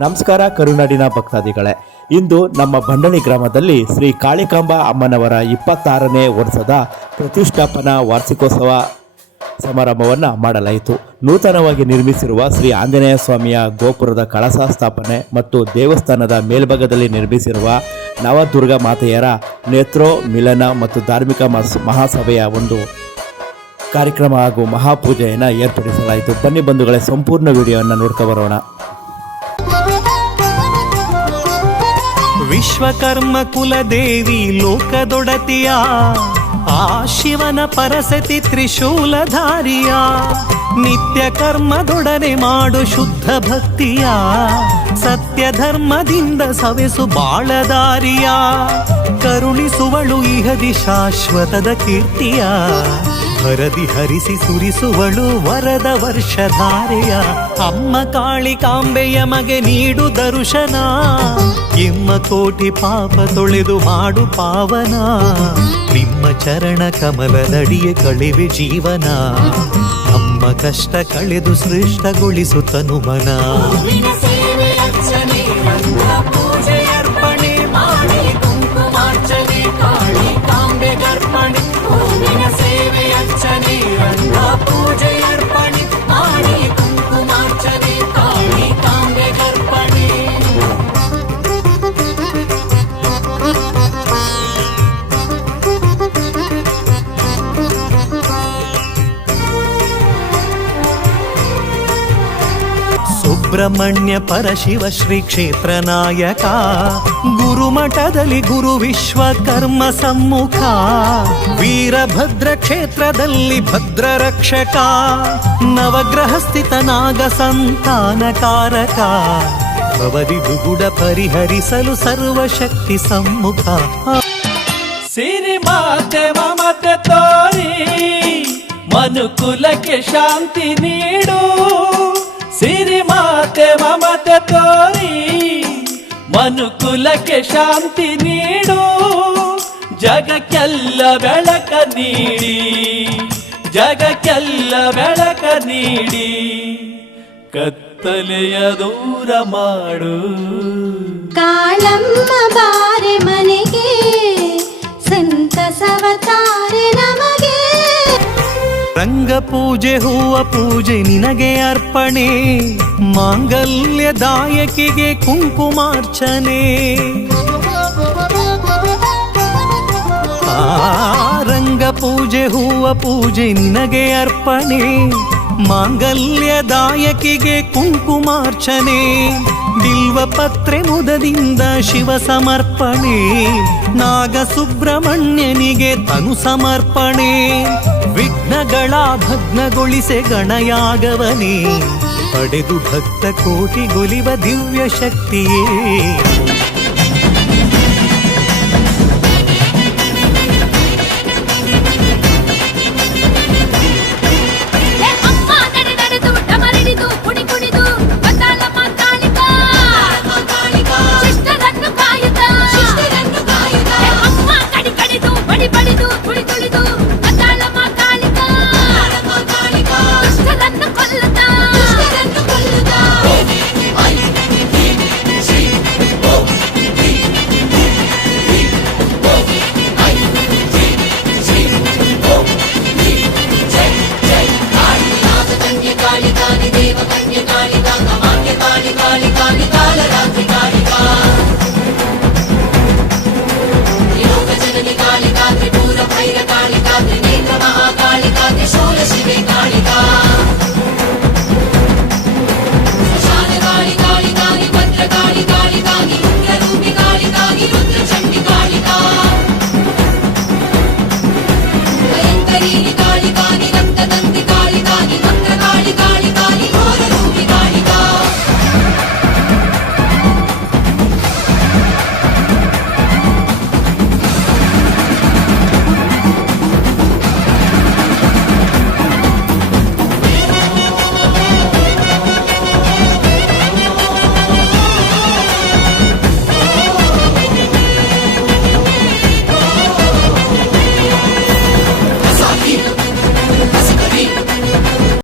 ನಮಸ್ಕಾರ ಕರುನಾಡಿನ ಭಕ್ತಾದಿಗಳೇ. ಇಂದು ನಮ್ಮ ಬಂಡಳಿ ಗ್ರಾಮದಲ್ಲಿ ಶ್ರೀ ಕಾಳಿಕಾಂಬ ಅಮ್ಮನವರ ಇಪ್ಪತ್ತಾರನೇ ವರ್ಷದ ಪ್ರತಿಷ್ಠಾಪನಾ ವಾರ್ಷಿಕೋತ್ಸವ ಸಮಾರಂಭವನ್ನು ಮಾಡಲಾಯಿತು. ನೂತನವಾಗಿ ನಿರ್ಮಿಸಿರುವ ಶ್ರೀ ಆಂಜನೇಯ ಸ್ವಾಮಿಯ ಗೋಪುರದ ಕಳಸ ಸ್ಥಾಪನೆ ಮತ್ತು ದೇವಸ್ಥಾನದ ಮೇಲ್ಭಾಗದಲ್ಲಿ ನಿರ್ಮಿಸಿರುವ ನವದುರ್ಗ ಮಾತೆಯರ ನೇತ್ರೋ, ಮಿಲನ ಮತ್ತು ಧಾರ್ಮಿಕ ಮಹಾಸಭೆಯ ಒಂದು ಕಾರ್ಯಕ್ರಮ ಹಾಗೂ ಮಹಾಪೂಜೆಯನ್ನು ಏರ್ಪಡಿಸಲಾಯಿತು. ಬನ್ನಿ ಬಂಧುಗಳೇ, ಸಂಪೂರ್ಣ ವಿಡಿಯೋವನ್ನು ನೋಡ್ತಾ ಬರೋಣ. ವಿಶ್ವಕರ್ಮ ಕುಲದೇವಿ ಲೋಕದೊಡತಿಯ, ಆ ಶಿವನ ಪರಸತಿ ತ್ರಿಶೂಲಧಾರಿಯ ನಿತ್ಯ ಕರ್ಮದೊಡನೆ ಮಾಡು ಶುದ್ಧ ಭಕ್ತಿಯ ಸತ್ಯ ಧರ್ಮದಿಂದ ಸವೆಸು ಬಾಳದಾರಿಯ, ಕರುಣಿಸುವಳು ಇಹದಿ ಶಾಶ್ವತದ ಕೀರ್ತಿಯ. ಹರದಿ ಹರಿಸಿ ಸುರಿಸುವಳು ವರದ ವರ್ಷಧಾರೆಯ. ಅಮ್ಮ ಕಾಳಿಕಾಂಬೆಯ ಮಗೆ ನೀಡು ದರುಶನ ಎಮ್ಮ ಕೋಟಿ ಪಾಪ ತೊಳೆದು ಮಾಡು ಪಾವನ. ನಿಮ್ಮ ಚರಣ ಕಮಲದಡಿಯ ಕಳಿವೆ ಜೀವನ. ನಮ್ಮ ಕಷ್ಟ ಕಳೆದು ಶ್ರೇಷ್ಠಗೊಳಿಸುತ್ತನು ತನುಮನ. ಸುಬ್ರಹ್ಮಣ್ಯ ಪರಶಿವ ಶ್ರೀ ಕ್ಷೇತ್ರ ನಾಯಕ. ಗುರುಮಠದಲ್ಲಿ ಗುರು ವಿಶ್ವಕರ್ಮ ಸಮ್ಮುಖ. ವೀರಭದ್ರ ಕ್ಷೇತ್ರದಲ್ಲಿ ಭದ್ರ ರಕ್ಷಕ. ನವಗ್ರಹ ಸ್ಥಿತ ನಾಗ ಸಂತಾನಕಾರಕ ಭವದಿ ದುಗುಡ ಪರಿಹರಿಸಲು ಸರ್ವಶಕ್ತಿ ಸಮ್ಮುಖ. ಸಿರಿ ಮಾತೆ ಮಮತೆ ತೋರಿ, ಮನುಕುಲಕ್ಕೆ ಶಾಂತಿ ನೀಡು. ಸಿರಿ ಮಾತೆ ಮಮತೆ ತೋರಿ, ಮನುಕುಲಕ್ಕೆ ಶಾಂತಿ ನೀಡು, ಜಗಕ್ಕೆಲ್ಲ ಬೆಳಕ ನೀಡಿ, ಜಗಕ್ಕೆಲ್ಲ ಬೆಳಕ ನೀಡಿ, ಕತ್ತಲೆಯ ದೂರ ಮಾಡು. ಕಾಳಮ್ಮ ಬಾರೆ ಮನೆಗೆ, ಸಂತಸವ ತಾರೆ ನಮಗೆ ರಂಗ ಪೂಜೆ ಹೂವ ಪೂಜೆ ನಿನಗೆ ಅರ್ಪಣೆ, ಮಾಂಗಲ್ಯದಾಯಕಿಗೆ ಕುಂಕುಮಾರ್ಚನೆ. ರಂಗ ಪೂಜೆ ಹೂವ ಪೂಜೆ ನಿನಗೆ ಅರ್ಪಣೆ, ಮಾಂಗಲ್ಯದಾಯಕಿಗೆ ಕುಂಕುಮಾರ್ಚನೆ. ಬಿಲ್ವ ಪತ್ರೆ ಮುದದಿಂದ ಶಿವ ಸಮರ್ಪಣೆ ನಾಗ ಸುಬ್ರಹ್ಮಣ್ಯನಿಗೆ ತನು ಸಮರ್ಪಣೆ. ವಿಘ್ನಗಳ ಭಗ್ನಗೊಳಿಸೆ ಗಣಯಾಗವನೇ. ಪಡೆದು ಭಕ್ತ ಕೋಟಿಗೊಲಿವ ದಿವ್ಯ ಶಕ್ತಿಯೇ